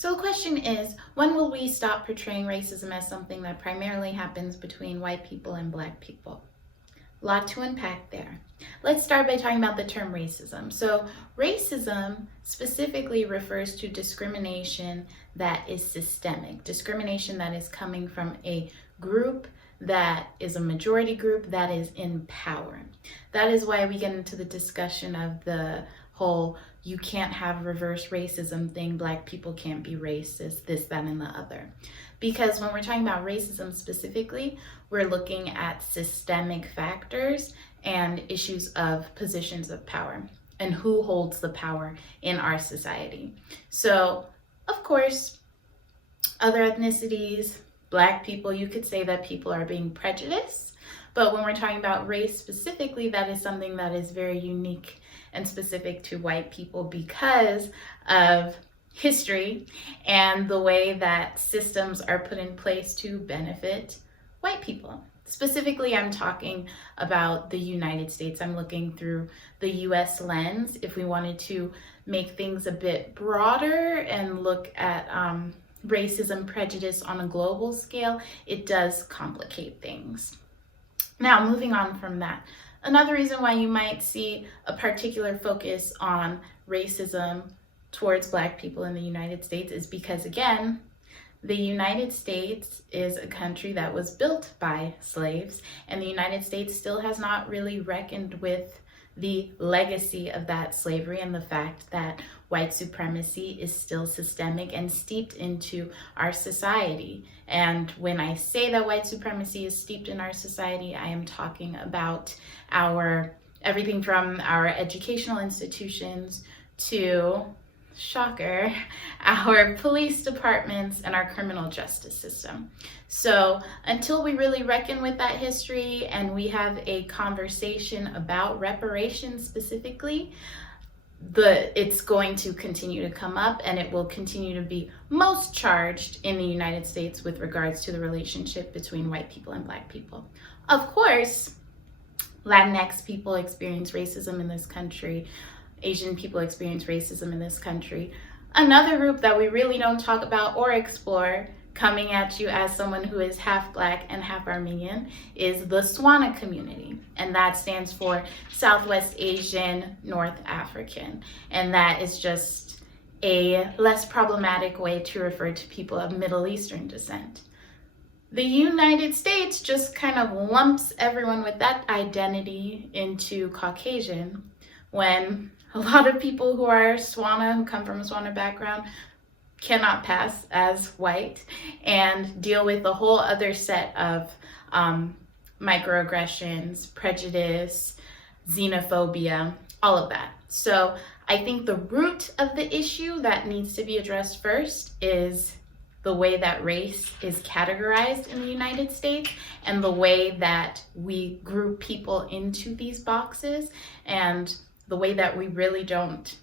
So the question is, when will we stop portraying racism as something that primarily happens between white people and black people? A lot to unpack there. Let's start by talking about the term racism. So racism specifically refers to discrimination that is systemic, discrimination that is coming from a group that is a majority group that is in power. That is why we get into the discussion of the whole you can't have reverse racism thing, black people can't be racist, this, that, and the other. Because when we're talking about racism specifically, we're looking at systemic factors and issues of positions of power and who holds the power in our society. So, of course, other ethnicities, black people, you could say that people are being prejudiced. But when we're talking about race specifically, that is something that is very unique and specific to white people because of history and the way that systems are put in place to benefit white people. Specifically, I'm talking about the United States. I'm looking through the US lens. If we wanted to make things a bit broader and look at racism, prejudice on a global scale, it does complicate things. Now, moving on from that, another reason why you might see a particular focus on racism towards black people in the United States is because, again, the United States is a country that was built by slaves, and the United States still has not really reckoned with the legacy of that slavery and the fact that white supremacy is still systemic and steeped into our society. And when I say that white supremacy is steeped in our society, I am talking about everything from our educational institutions to, shocker, our police departments and our criminal justice system. So until we really reckon with that history and we have a conversation about reparations specifically, it's going to continue to come up, and it will continue to be most charged in the United States with regards to the relationship between white people and black people. Of course, Latinx people experience racism in this country. Asian people experience racism in this country. Another group that we really don't talk about or explore, coming at you as someone who is half black and half Armenian, is the Swana community. And that stands for Southwest Asian North African. And that is just a less problematic way to refer to people of Middle Eastern descent. The United States just kind of lumps everyone with that identity into Caucasian, when a lot of people who are Swana, who come from a Swana background, cannot pass as white and deal with a whole other set of microaggressions, prejudice, xenophobia, all of that. So I think the root of the issue that needs to be addressed first is the way that race is categorized in the United States and the way that we group people into these boxes, and the way that we really don't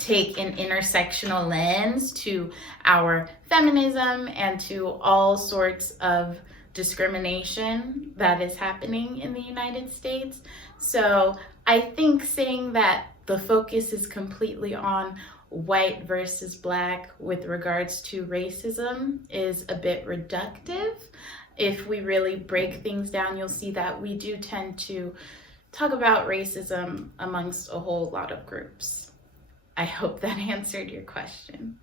take an intersectional lens to our feminism and to all sorts of discrimination that is happening in the United States. So I think saying that the focus is completely on white versus black with regards to racism is a bit reductive. If we really break things down, you'll see that we do tend to talk about racism amongst a whole lot of groups. I hope that answered your question.